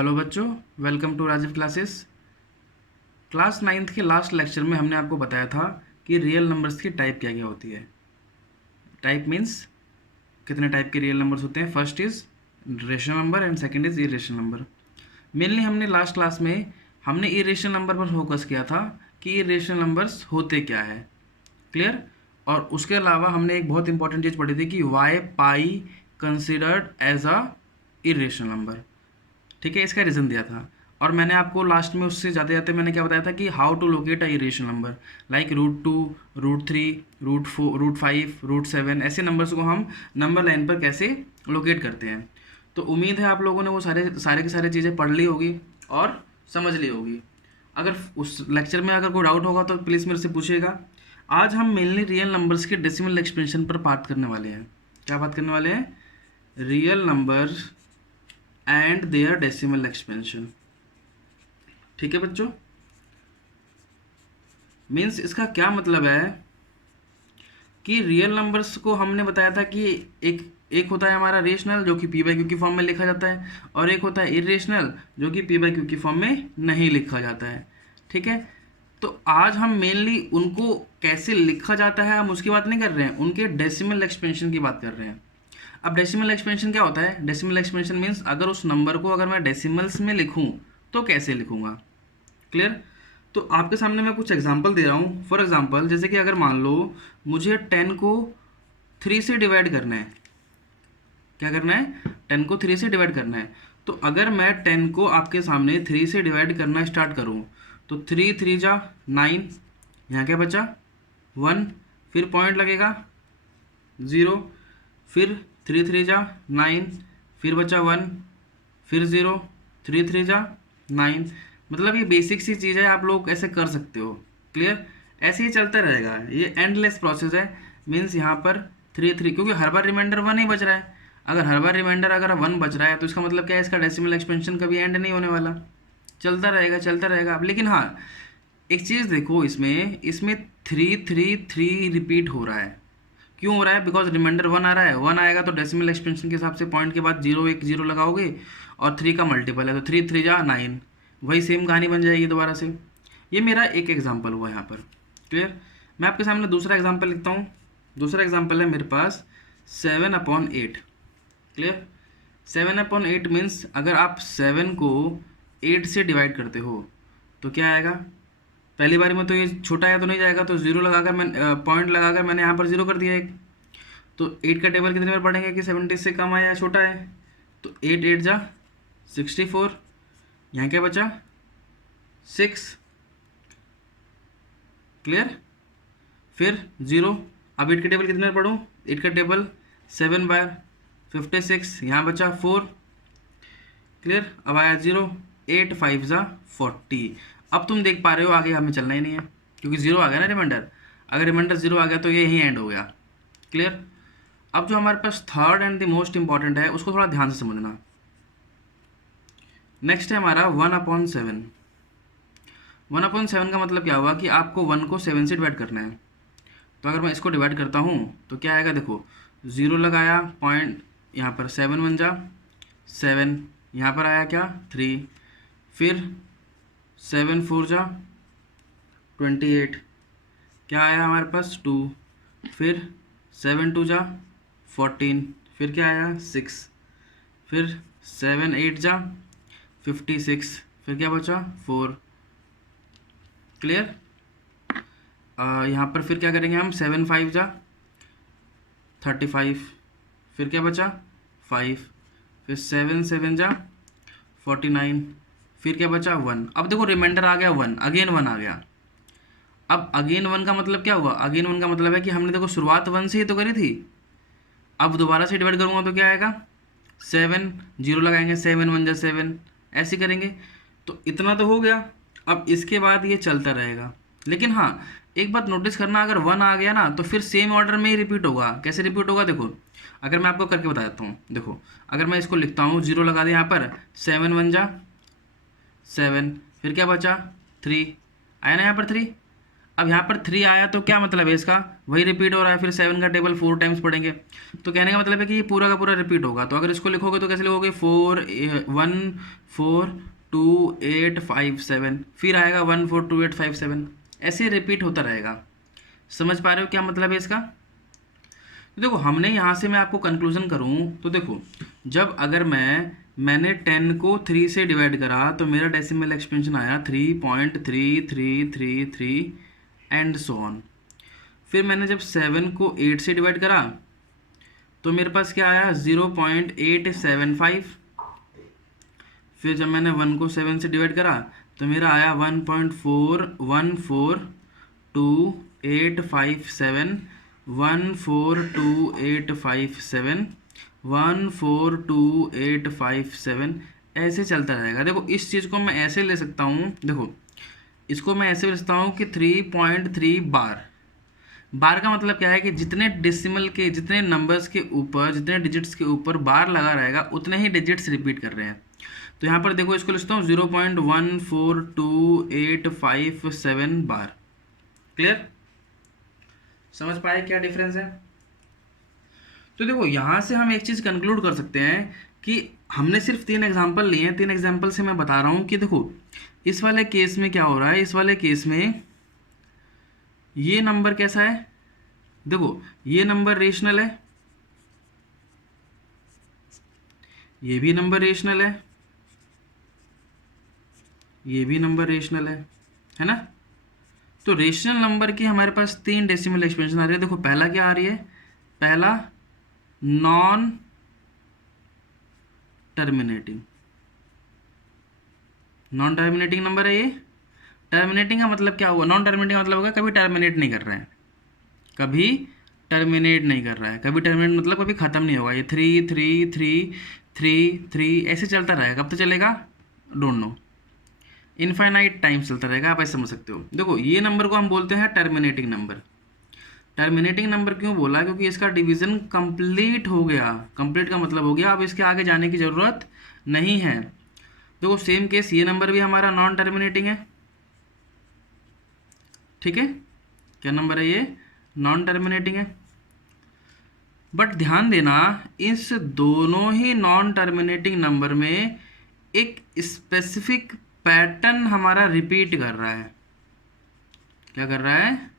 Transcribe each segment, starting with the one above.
Hello बच्चों, welcome to Rajeev classes. Class ninth के last lecture में हमने आपको बताया था कि रियल नंबर्स की टाइप क्या क्या होती है। टाइप मीन्स कितने टाइप के रियल नंबर्स होते हैं। First is rational number and second is irrational number. Mainly हमने लास्ट क्लास में हमने इरेशनल नंबर पर फोकस किया था कि इरेशनल नंबर्स होते क्या है। क्लियर। और उसके अलावा हमने एक बहुत इंपॉर्टेंट चीज़ पढ़ी थी कि why pi considered as a irrational number. ठीक है, इसका रीज़न दिया था। और मैंने आपको लास्ट में उससे जाते जाते मैंने क्या बताया था कि how to locate a irrational number, like root 2, root 3, root 4, root 5, root 7, ऐसे नंबर्स को हम नंबर लाइन पर कैसे लोकेट करते हैं। तो उम्मीद है आप लोगों ने वो सारे सारे की सारी चीज़ें पढ़ ली होगी और समझ ली होगी। अगर उस लेक्चर में अगर कोई डाउट होगा तो प्लीज़ मेरे से पूछिएगा। आज हम मेनली रियल नंबर्स के डेसिमल एक्सपेंशन पर बात करने वाले हैं। क्या बात करने वाले हैं? Real number and their decimal expansion. ठीक है बच्चों, मीन्स इसका क्या मतलब है कि रियल नंबर्स को हमने बताया था कि एक एक होता है हमारा रेशनल जो कि पी बाई क्यू की फॉर्म में लिखा जाता है, और एक होता है इरेशनल जो कि पी बाई क्यू की फॉर्म में नहीं लिखा जाता है। ठीक है, तो आज हम मेनली उनको कैसे लिखा जाता है हम उसकी बात नहीं कर रहे हैं, उनके डेसिमल एक्सपेंशन की बात कर रहे हैं। अब डेसिमल एक्सपेंशन क्या होता है? डेसिमल एक्सपेंशन मीन्स अगर उस नंबर को अगर मैं डेसिमल्स में लिखूं तो कैसे लिखूंगा। क्लियर। तो आपके सामने मैं कुछ एग्जांपल दे रहा हूँ। फॉर एग्जांपल जैसे कि अगर मान लो मुझे 10 को 3 से डिवाइड करना है। क्या करना है? 10 को 3 से डिवाइड करना है। तो अगर मैं 10 को आपके सामने 3 से डिवाइड करना स्टार्ट करूँ तो 3 3 जा 9, यहाँ क्या बचा 1, फिर पॉइंट लगेगा 0, फिर 3 3 जा 9, फिर बचा 1, फिर 0, 3 3 जा 9। मतलब ये बेसिक सी चीज़ है, आप लोग ऐसे कर सकते हो। क्लियर। ऐसे ही चलता रहेगा, ये एंडलेस प्रोसेस है। मीन्स यहाँ पर 3 3, क्योंकि हर बार रिमाइंडर 1 ही बच रहा है। अगर हर बार रिमाइंडर अगर 1 बच रहा है तो इसका मतलब क्या है? इसका डेसिमल एक्सपेंशन कभी एंड नहीं होने वाला, चलता रहेगा चलता रहेगा। अब लेकिन हाँ, एक चीज़ देखो, इसमें इसमें 3 3 3 रिपीट हो रहा है। क्यों हो रहा है? बिकॉज रिमाइंडर 1 आ रहा है, 1 आएगा तो डेसिमल एक्सपेंशन के हिसाब से पॉइंट के बाद 0 1 0 लगाओगे, और 3 का मल्टीपल है तो 3 3 जा 9, वही सेम कहानी बन जाएगी दोबारा से। ये मेरा एक एग्जांपल हुआ यहाँ पर। क्लियर। मैं आपके सामने दूसरा एग्जांपल लिखता हूँ। दूसरा एग्जांपल है मेरे पास 7/8। क्लियर। 7/8 मीन्स अगर आप 7 को 8 से डिवाइड करते हो तो क्या आएगा? पहली बारी में तो ये छोटा है तो नहीं जाएगा, तो जीरो लगाकर मैं पॉइंट लगाकर मैंने यहाँ पर जीरो कर दिया एक। तो 8 का टेबल कितने बार पढ़ेंगे कि 70 से कम है या छोटा है? तो 8 8 जा 64, यहाँ क्या बचा 6। क्लियर। फिर 0। अब 8 का टेबल कितने बार पढ़ूँ? 8 का टेबल 7 बार 56, यहाँ बचा 4। क्लियर। अब आया 0, 8 5 जा 40। अब तुम देख पा रहे हो आगे हमें चलना ही नहीं है क्योंकि 0 आ गया ना रिमाइंडर। अगर रिमाइंडर 0 आ गया तो ये यहीं एंड हो गया। क्लियर। अब जो हमारे पास third and the most important है उसको थोड़ा ध्यान से समझना। नेक्स्ट है हमारा 1/7। 1/7 का मतलब क्या हुआ कि आपको 1 को 7 से डिवाइड करना है। तो अगर मैं इसको डिवाइड करता हूँ तो क्या आएगा? देखो 0 लगाया, पॉइंट यहाँ पर 7 1 जा 7, यहाँ पर आया क्या 3, फिर 7 4 जा 28, क्या आया हमारे पास 2, फिर 7 2 जा 14, फिर क्या आया 6, फिर 7 8 जा 56, फिर क्या बचा 4। क्लियर। यहाँ पर फिर क्या करेंगे हम? 7 5 जा 35, फिर क्या बचा 5, फिर 7 7 जा 49, फिर क्या बचा 1। अब देखो रिमाइंडर आ गया 1, अगेन 1 आ गया। अब अगेन 1 का मतलब क्या हुआ? अगेन 1 का मतलब है कि हमने देखो शुरुआत 1 से ही तो करी थी। अब दोबारा से डिवाइड करूँगा तो क्या आएगा? 7, 0 लगाएंगे, 7 1 जा 7, ऐसे करेंगे। तो इतना तो हो गया। अब इसके बाद ये चलता रहेगा। लेकिन हाँ, एक बात नोटिस करना, अगर 1 आ गया ना तो फिर सेम ऑर्डर में ही रिपीट होगा। कैसे रिपीट होगा? देखो, अगर मैं आपको करके बता देता हूँ। देखो, अगर मैं इसको लिखता हूँ, 0 लगा दिया यहाँ पर, 7 1 जा 7, फिर क्या बचा 3, आया ना यहाँ पर 3। अब यहाँ पर 3 आया तो क्या मतलब है इसका, वही रिपीट हो रहा है, फिर 7 का टेबल 4 टाइम्स पढ़ेंगे, तो कहने का मतलब है कि ये पूरा का पूरा रिपीट होगा। तो अगर इसको लिखोगे तो कैसे लिखोगे, 4 1 4 2 8 5 7, फिर आएगा 1 4 2 8 5 7, ऐसे रिपीट होता रहेगा। समझ पा रहे हो क्या मतलब है इसका। तो देखो हमने यहाँ से मैं आपको कंक्लूजन करूँ तो देखो, जब अगर मैंने 10 को 3 से डिवाइड करा तो मेरा डेसिमल एक्सपेंशन आया 3.3333 एंड सो ऑन। फिर मैंने जब 7 को 8 से डिवाइड करा तो मेरे पास क्या आया 0.875। फिर जब मैंने 1 को 7 से डिवाइड करा तो मेरा आया 1.414285 14285 14285 ऐसे चलता रहेगा। देखो इस चीज़ को मैं ऐसे ले सकता हूँ, देखो इसको मैं ऐसे ले सकता हूँ कि 3.3 बार। बार का मतलब क्या है कि जितने डेसिमल के, जितने नंबर्स के ऊपर, जितने डिजिट्स के ऊपर बार लगा रहेगा उतने ही डिजिट्स रिपीट कर रहे हैं। तो यहाँ पर देखो इसको लिखता हूँ 0.14285 बार। क्लियर, समझ पाए क्या डिफरेंस है। तो देखो यहाँ से हम एक चीज़ कंक्लूड कर सकते हैं कि हमने सिर्फ 3 एग्जांपल लिए हैं, 3 एग्जांपल से मैं बता रहा हूँ कि देखो इस वाले केस में क्या हो रहा है। इस वाले केस में ये नंबर कैसा है, देखो ये नंबर रेशनल है, ये भी नंबर रेशनल है, ये भी नंबर रेशनल है ना। तो रेशनल नंबर की हमारे पास 3 डेसिमल एक्सपेंशन आ रही है। देखो पहला क्या आ रही है, पहला non terminating, non terminating number है ये। टर्मिनेटिंग का मतलब क्या हुआ, नॉन टर्मिनेटिंग का मतलब होगा कभी टर्मिनेट नहीं कर रहे हैं, कभी टर्मिनेट नहीं कर रहा है, कभी टर्मिनेट मतलब कभी ख़त्म नहीं होगा। ये 3 3 3 3 3 ऐसे चलता रहेगा। कब तक चलेगा, डोंट नो, इनफाइनाइट टाइम चलता रहेगा, आप ऐसे समझ सकते हो। देखो ये नंबर को हम बोलते हैं टर्मिनेटिंग नंबर। टर्मिनेटिंग नंबर क्यों बोला, क्योंकि इसका डिवीज़न कंप्लीट हो गया। कंप्लीट का मतलब हो गया, अब इसके आगे जाने की ज़रूरत नहीं है। देखो सेम केस ये नंबर भी हमारा नॉन टर्मिनेटिंग है, ठीक है, क्या नंबर है ये, नॉन टर्मिनेटिंग है। बट ध्यान देना इस दोनों ही नॉन टर्मिनेटिंग नंबर में एक स्पेसिफिक पैटर्न हमारा रिपीट कर रहा है। क्या कर रहा है,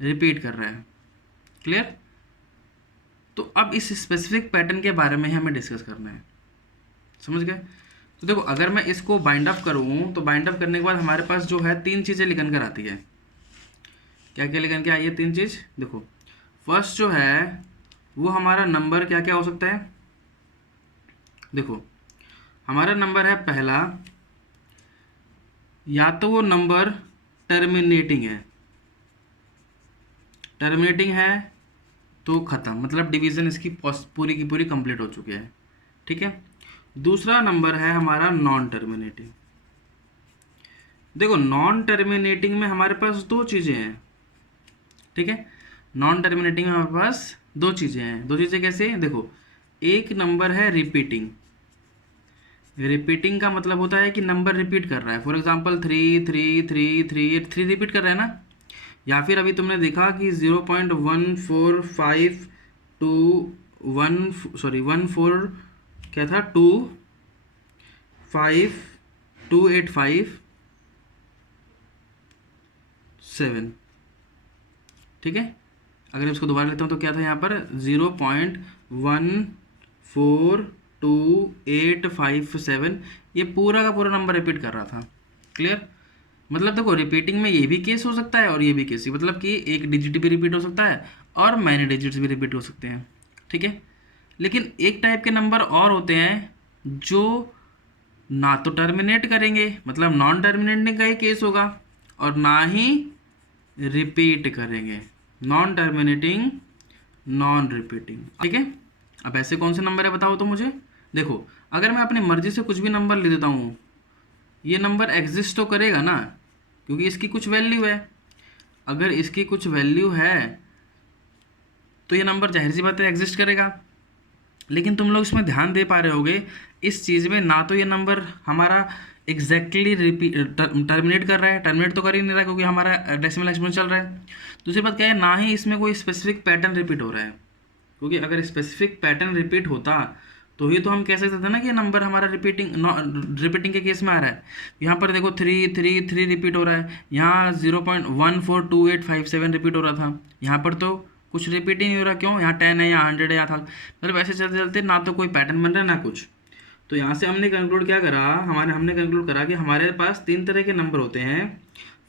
रिपीट कर रहा है। क्लियर। तो अब इस स्पेसिफिक पैटर्न के बारे में हमें डिस्कस करना है, समझ गए। तो देखो अगर मैं इसको बाइंड अप करूँ तो बाइंड अप करने के बाद हमारे पास जो है 3 चीज़ें लिखन कर आती है। क्या क्या लिखन के आई है, 3 चीज़। देखो फर्स्ट जो है वो हमारा नंबर क्या क्या हो सकता है। देखो हमारा नंबर है पहला, या तो वो नंबर टर्मिनेटिंग है, टर्मिनेटिंग है तो ख़त्म, मतलब डिवीज़न इसकी पूरी की पूरी कंप्लीट हो चुकी है, ठीक है। दूसरा नंबर है हमारा नॉन टर्मिनेटिंग। देखो नॉन टर्मिनेटिंग में हमारे पास 2 चीज़ें हैं, ठीक है। नॉन टर्मिनेटिंग में हमारे पास 2 चीज़ें हैं। 2 चीज़ें कैसे, देखो एक नंबर है रिपीटिंग। रिपीटिंग का मतलब होता है कि नंबर रिपीट कर रहा है। फॉर एग्जांपल 3 3 3 3 3 रिपीट कर रहा है ना। या फिर अभी तुमने देखा कि 0.14521 क्या था 25285 ठीक है। अगर इसको दोबारा लेता हूँ तो क्या था यहाँ पर 0.14285 ये पूरा का पूरा नंबर रिपीट कर रहा था। क्लियर। मतलब देखो रिपीटिंग में ये भी केस हो सकता है और ये भी केस, मतलब कि एक डिजिट भी रिपीट हो सकता है और मैनी डिजिट्स भी रिपीट हो सकते हैं, ठीक है। लेकिन एक टाइप के नंबर और होते हैं जो ना तो टर्मिनेट करेंगे, मतलब नॉन टर्मिनेटिंग का ही केस होगा, और ना ही रिपीट करेंगे, नॉन टर्मिनेटिंग नॉन रिपीटिंग, ठीक है। अब ऐसे कौन से नंबर है बताओ तो मुझे। देखो अगर मैं अपनी मर्जी से कुछ भी नंबर ले देता हूँ, ये नंबर एग्जिस्ट तो करेगा ना, क्योंकि इसकी कुछ वैल्यू है। अगर इसकी कुछ वैल्यू है तो ये नंबर जाहिर सी बात है एग्जिस्ट करेगा। लेकिन तुम लोग इसमें ध्यान दे पा रहे होगे इस चीज़ में, ना तो ये नंबर हमारा एग्जैक्टली टर्मिनेट कर रहा है, टर्मिनेट तो कर ही नहीं रहा क्योंकि हमारा डेसिमल एक्सपेंशन चल रहा है। दूसरी बात क्या है, ना ही इसमें कोई स्पेसिफिक पैटर्न रिपीट हो रहा है, क्योंकि अगर स्पेसिफिक पैटर्न रिपीट होता तो ही तो हम कह सकते थे ना कि नंबर हमारा रिपीटिंग के केस में आ रहा है। यहाँ पर देखो 3 रिपीट हो रहा है, यहाँ 0.142857 रिपीट हो रहा था, यहाँ पर तो कुछ रिपीट ही नहीं हो रहा। क्यों? यहाँ 10 है, यहाँ 100 है, यहाँ था, मतलब ऐसे चलते चलते ना तो कोई पैटर्न बन रहा है ना कुछ। तो यहाँ से हमने कंक्लूड क्या करा, हमने कंक्लूड करा कि हमारे पास 3 तरह के नंबर होते हैं।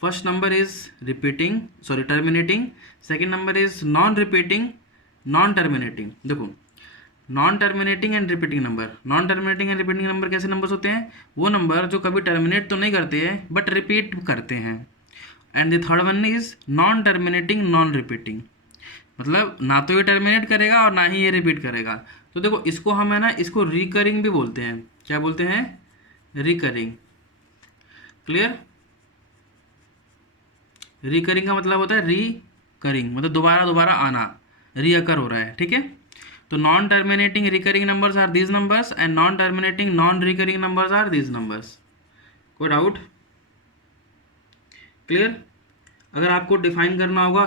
First number is terminating, second number is non repeating, non terminating. देखो, non terminating and repeating number, non terminating and repeating number कैसे नंबर्स होते हैं? वो नंबर जो कभी टर्मिनेट तो नहीं करते हैं बट रिपीट करते हैं। And the third one is non terminating non repeating, मतलब ना तो ये टर्मिनेट करेगा और ना ही ये रिपीट करेगा। तो देखो, इसको हम है ना, इसको रिकरिंग भी बोलते हैं। क्या बोलते हैं? रिकरिंग। क्लियर? रिकरिंग का मतलब होता है रिकरिंग, मतलब दोबारा दोबारा आना, रीअकर हो रहा है। ठीक है, तो non terminating recurring numbers are these numbers and non terminating non recurring numbers are these numbers. कोई डाउट? क्लियर? अगर आपको डिफाइन करना होगा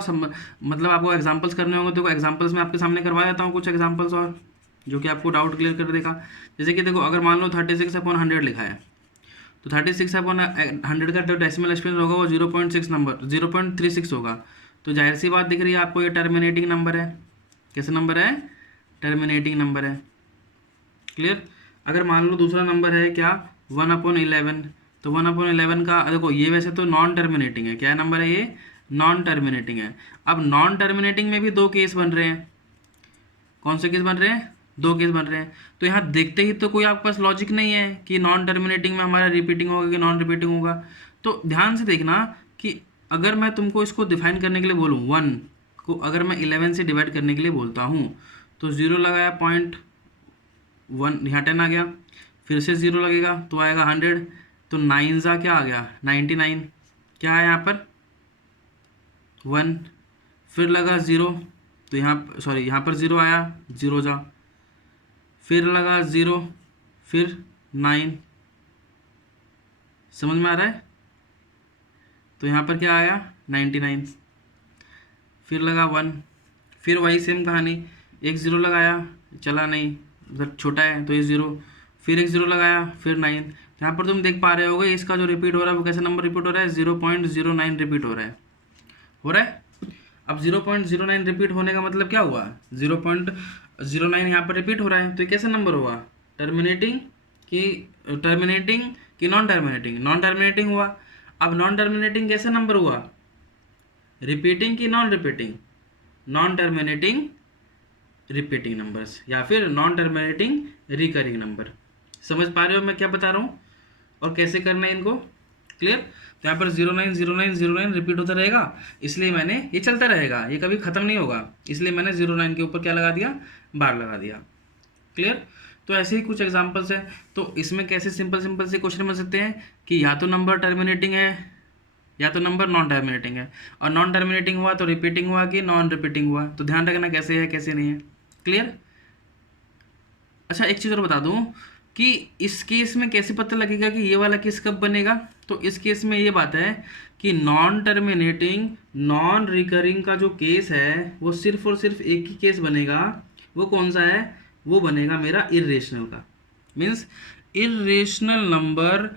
मतलब आपको एग्जांपल्स करने होंगे, तो एग्जांपल्स में आपके सामने करवा देता हूँ कुछ एग्जांपल्स और जो कि आपको डाउट क्लियर कर देगा। जैसे कि देखो, अगर मान लो 36/100 लिखा है, तो 36/100 का जो डेसिमल एक्सपेंशन होगा वो 0.36 होगा। तो जाहिर सी बात दिख रही है आपको, ये टर्मिनेटिंग नंबर है। कैसे नंबर है? टर्मिनेटिंग नंबर है। क्लियर? अगर मान लो दूसरा नंबर है क्या, 1/11, तो 1/11 का देखो, ये वैसे तो नॉन टर्मिनेटिंग है। क्या नंबर है ये? नॉन टर्मिनेटिंग है। अब नॉन टर्मिनेटिंग में भी 2 केस बन रहे हैं। कौन से केस बन रहे हैं? 2 केस बन रहे हैं। तो यहाँ देखते ही तो कोई आपके पास लॉजिक नहीं है कि नॉन टर्मिनेटिंग में हमारा रिपीटिंग होगा कि नॉन रिपीटिंग होगा। तो ध्यान से देखना कि अगर मैं तुमको इसको डिफाइन करने के लिए बोलूँ, 1 को अगर मैं 11 से डिवाइड करने के लिए बोलता हूँ, तो 0 लगाया, 0.1, यहाँ 10 आ गया, फिर से 0 लगेगा तो आएगा 100, तो 9 जा क्या आ गया? 99। क्या है यहाँ पर? 1, फिर लगा 0, तो यहाँ पर 0 आया, 0 जा, फिर लगा 0, फिर 9। समझ में आ रहा है? तो यहाँ पर क्या आया? 99, फिर लगा 1, फिर वही सेम कहानी, एक 0 लगाया, चला नहीं, मतलब छोटा है तो ये 0, फिर एक 0 लगाया, फिर 9। यहाँ पर तुम देख पा रहे होगे इसका जो रिपीट हो रहा है वो कैसे नंबर रिपीट हो रहा है? 0.09 रिपीट हो रहा है। अब 0.09 रिपीट होने का मतलब क्या हुआ? 0.09 यहाँ पर रिपीट हो रहा है, तो ये कैसा नंबर हुआ? टर्मिनेटिंग कि नॉन टर्मिनेटिंग? नॉन टर्मिनेटिंग हुआ। अब नॉन टर्मिनेटिंग कैसा नंबर हुआ? रिपीटिंग कि non repeating? Non terminating repeating numbers, या फिर नॉन टर्मिनेटिंग रिकरिंग नंबर। समझ पा रहे हो मैं क्या बता रहा हूँ और कैसे करना है इनको? क्लियर? तो यहाँ पर 09 रिपीट होता रहेगा, इसलिए मैंने ये चलता रहेगा, ये कभी ख़त्म नहीं होगा, इसलिए मैंने 09 के ऊपर क्या लगा दिया? बार लगा दिया। क्लियर? तो ऐसे ही कुछ एग्जांपल्स हैं। तो इसमें कैसे सिंपल से क्वेश्चन बन सकते हैं कि या तो नंबर टर्मिनेटिंग है या तो नंबर नॉन टर्मिनेटिंग है, और नॉन टर्मिनेटिंग हुआ तो रिपीटिंग हुआ कि नॉन रिपीटिंग हुआ। तो ध्यान रखना कैसे है कैसे नहीं है। क्लियर? अच्छा, एक चीज़ और बता दूं कि इस केस में कैसे पता लगेगा कि ये वाला केस कब बनेगा। तो इस केस में ये बात है कि नॉन टर्मिनेटिंग नॉन रिकरिंग का जो केस है वो सिर्फ और सिर्फ एक ही केस बनेगा। वो कौन सा है? वो बनेगा मेरा इर्रेशनल का। मीन्स इर्रेशनल नंबर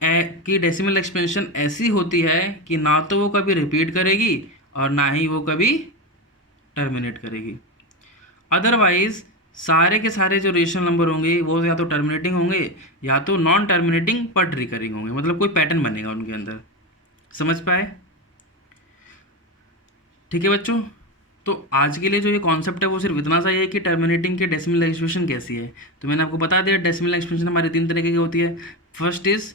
की डेसिमल एक्सपेंशन ऐसी होती है कि ना तो वो कभी रिपीट करेगी और ना ही वो कभी टर्मिनेट करेगी। अदरवाइज सारे के सारे जो रेशनल नंबर होंगे वो या तो टर्मिनेटिंग होंगे या तो नॉन टर्मिनेटिंग बट रिकरिंग होंगे, मतलब कोई पैटर्न बनेगा उनके अंदर। समझ पाए? ठीक है बच्चों, तो आज के लिए जो ये कॉन्सेप्ट है वो सिर्फ इतना सा ही है कि टर्मिनेटिंग के डेसिमल एक्सपेंशन कैसी है। तो मैंने आपको बता दिया डेसिमल एक्सपेंशन हमारी 3 तरीके की होती है। First is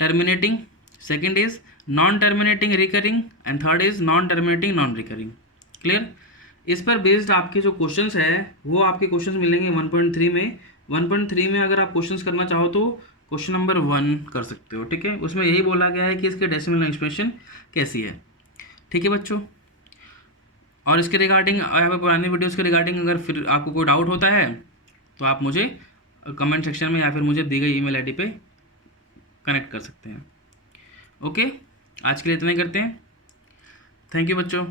terminating, second is non terminating recurring and third is non terminating non recurring. Clear? इस पर बेस्ड आपके जो क्वेश्चंस है वो आपके क्वेश्चंस मिलेंगे 1.3 में। 1.3 में अगर आप क्वेश्चंस करना चाहो तो क्वेश्चन नंबर 1 कर सकते हो। ठीक है, उसमें यही बोला गया है कि इसके डेसिमल एक्सपेंशन कैसी है। ठीक है बच्चों, और इसके रिगार्डिंग यहाँ पर पुरानी वीडियोज़ के रिगार्डिंग अगर फिर आपको कोई डाउट होता है तो आप मुझे कमेंट सेक्शन में या फिर मुझे दी गई email ID पे कनेक्ट कर सकते हैं। ओके, आज के लिए इतना ही करते हैं। थैंक यू बच्चों।